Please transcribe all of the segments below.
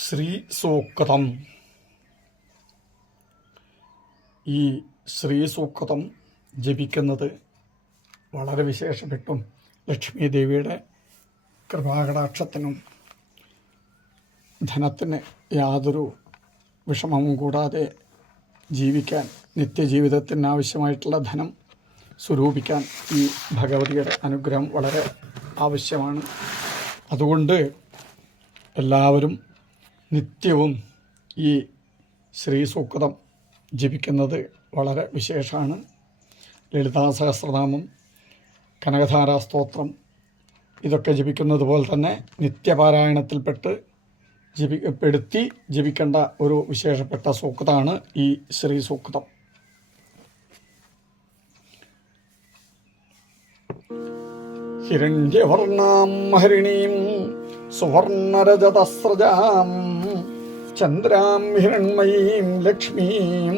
ശ്രീസൂക്തം. ഈ ശ്രീസൂക്തം ജപിക്കുന്നത് വളരെ വിശേഷപ്പെട്ടും ലക്ഷ്മി ദേവിയുടെ കൃപാകടാക്ഷത്തിനും ധനത്തിന് യാതൊരു വിഷമവും കൂടാതെ ജീവിക്കാൻ, നിത്യജീവിതത്തിന് ആവശ്യമായിട്ടുള്ള ധനം സ്വരൂപിക്കാൻ ഈ ഭഗവതിയുടെ അനുഗ്രഹം വളരെ ആവശ്യമാണ്. അതുകൊണ്ട് എല്ലാവരും നിത്യവും ഈ ശ്രീസൂക്തം ജപിക്കുന്നത് വളരെ വിശേഷമാണ്. ലളിതാ സഹസ്രനാമം, കനകധാരാ സ്തോത്രം ഇതൊക്കെ ജപിക്കുന്നത് പോലെ തന്നെ നിത്യപാരായണത്തിൽപ്പെട്ട് ജപിക്കേണ്ട ഒരു വിശേഷപ്പെട്ട സൂക്തമാണ് ഈ ശ്രീസൂക്തം. ഹിരണ്യവർണാം ഹരിണീം സുവർണരജതസ്രജാം ചന്ദ്രാം ഹിരണ്മയീം ലക്ഷ്മീം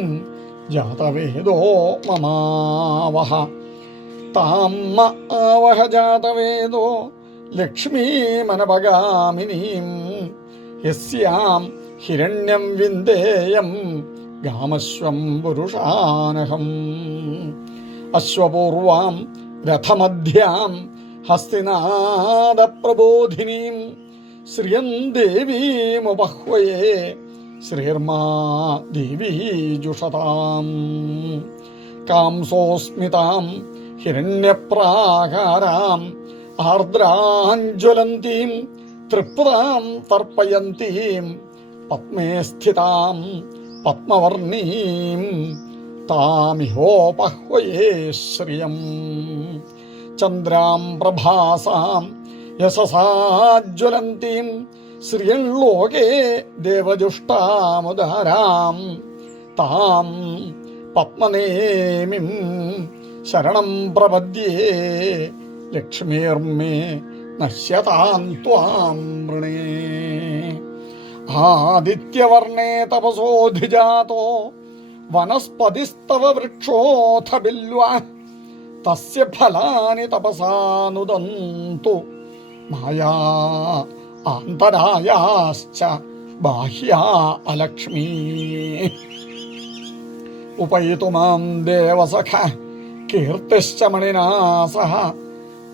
ജാതവേദോ മമാവഹ. താം ആവഹ ജാതവേദോ ലക്ഷ്മീമനപഗാമിനീം യസ്യാം ഹിരണ്യം വിന്ദേയം ഗാമശ്വം പുരുഷാനഹം. അശ്വപൂർവാം രഥമധ്യാം ഹസ്തിനാദപ്രബോധിനീം ശ്രിയം ദേവീമുപഹ്വയേ ശ്രീർമാ ദേവീജുഷതാം. കാംസോസ്മിതാം ഹിരണ്യപ്രാകാരാം ആർദ്രാഞ്ജ്വലന്തീം തൃപ്താം തർപ്പയന്തീം പത്മേ സ്ഥിതാം പത്മവർണീം താമിഹോപഹ്വയേ ശ്രിയം. ചന്ദ്രാം പ്രഭാസാം യശസാജ്വലന്തീം ശ്രിയം ലോകേ ദേവജുഷ്ടാമുദാരാം താം പത്മനേമിം ശരണം പ്രപദ്യേ ലക്ഷ്മീർമേ നശ്യതാം ത്വാം വൃണേ. ആദിത്യവർണേ തപസോധിജാതോ വനസ്പതിസ്തവ വൃക്ഷോഥ ബില്വാ തസ്യ ഫലാനി തപസാനുദന്തു മായാ ആന്തരായാശ്ച ബാഹ്യാ അലക്ഷ്മീ. ഉപയിതു മാം ദേവസഖ കീർത്തിശ്ച മണിനാ സഹ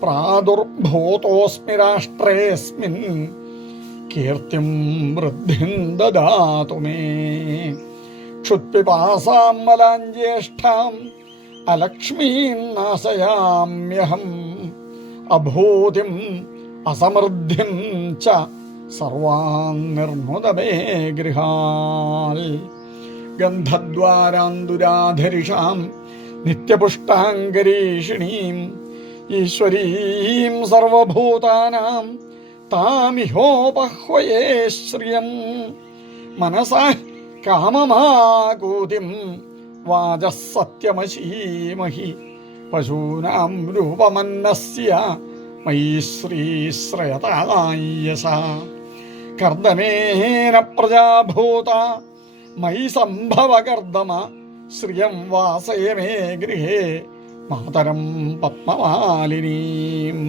പ്രാദുർഭൂതോസ്മി രാഷ്ട്രേസ്മിൻ കീർത്തിം വൃദ്ധിം ദദാതു മേ. ക്ഷുത്പിപാസാം മലാഞ്ജേഷ്ഠാം അലക്ഷ്മീം നാശയാമ്യഹം അഭൂതിം അസമൃദ്ധിം ച സർവാൻ നിർമുദമേ ഗൃഹാൽ. ഗന്ധദ്വാരാന്തുരാധരിഷാം നിത്യപുഷ്ടാംഗരീഷിണീം ഈശ്വരീം സർവഭൂതാനാം താമിഹോപഹ്വയേ ശ്രിയം. മനസാ കാമമാകൂതിം വാചഃ സത്യമശീമഹി പശൂനാം രൂപമന്നസ്യ മയി ശ്രീശ്രയതായസ. കർദമേന പ്രജാഭൂത മയി സംഭവ കർദമ ശ്രിയം വാസയ മേ ഗൃഹേ മാതരം പത്മമാലിനീം.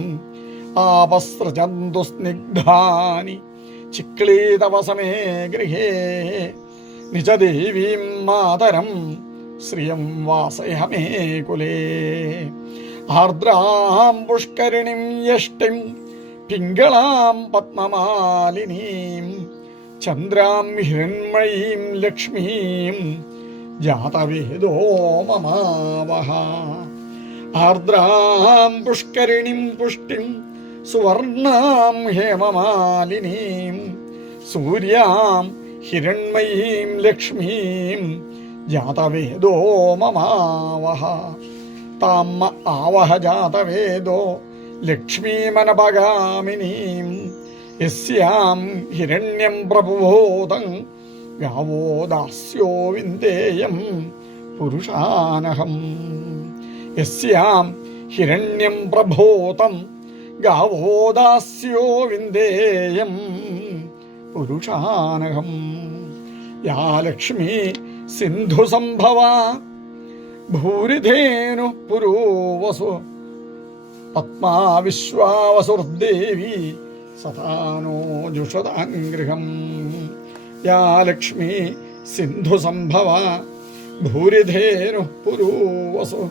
ആപസൃജന്തു സ്നിഗ്ധാനി ചിക്ലീതവസമേ ഗൃഹേ നിജദേവീം മാതരം ശ്രിയം വാസയ മേ കുലേ. ആർദ്രാം പുഷ്കരിണിം യഷ്ടിം പിംഗളാം പത്മമാലിനീം ചന്ദ്രാം ഹിരണ്മയീം ലക്ഷ്മീം ജാതവേദോ മമാവഹ. ആർദ്രാം പുഷ്കരിണിം പുഷ്ടിം സുവർണാം ഹേമമാലിനീം സൂര്യാം ഹിരണ്മയീം ലക്ഷ്മീം ജാതവേദോ മമാവഹ. താം ആവഹ ജാതവേദോ ലക്ഷ്മീമനപഗാമിനീം യസ്യാം ഹിരണ്യം പ്രബോധം ഗാവോ ദാസ്യോ വിന്ദേയം പുരുഷാനഹം. യസ്യാം ഹിരണ്യം പ്രബോധം ഗാവോ ദാസ്യോ വിന്ദേയം പുരുഷാനഹം. യാ ലക്ഷ്മീ സിന്ധുസംഭവ ഭൂരിധേനു പുരോവസു പത്മാ വിശ്വാവസുർദേവി സതാനോ ജുഷതാംഗൃഹം യാ ലക്ഷ്മീ സിന്ധുസംഭവ ഭൂരിധേനുഃ പുരൂവസു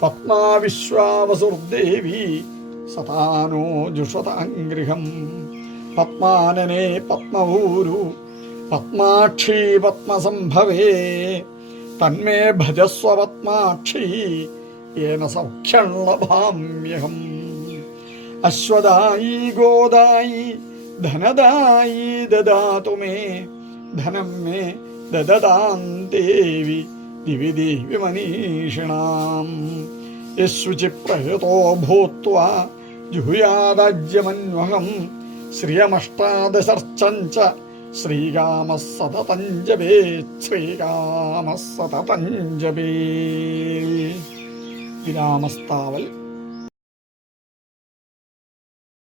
പത്മാവിശ്വാവസുർദേവി സതാനോ ജുഷതാംഗൃഹം പത്മാനനെ പത്മഭൂരു പത്മാക്ഷി പത്മസംഭവേ തന്മേ ഭജസ്വ പത്മാക്ഷി യേന സൗഖ്യം ലഭാമ്യഹം. അശ്വദായി ഗോദായി ധനദായി ദദാതു മേ ധനം മേ ദദതാം ദേവി ദിവി ദേവി മനീഷിണാം. യശുചി പ്രഹൃതോ ഭൂത്വാ ജുഹുയാദാജ്യമന്വഹം ശ്രിയമഷ്ടാദശർച്ചം ച ശ്രീകാമഃ സതതം ജപേത് ശ്രീകാമഃ സതതം ജപേത്. വിരാമസ്താവൽ.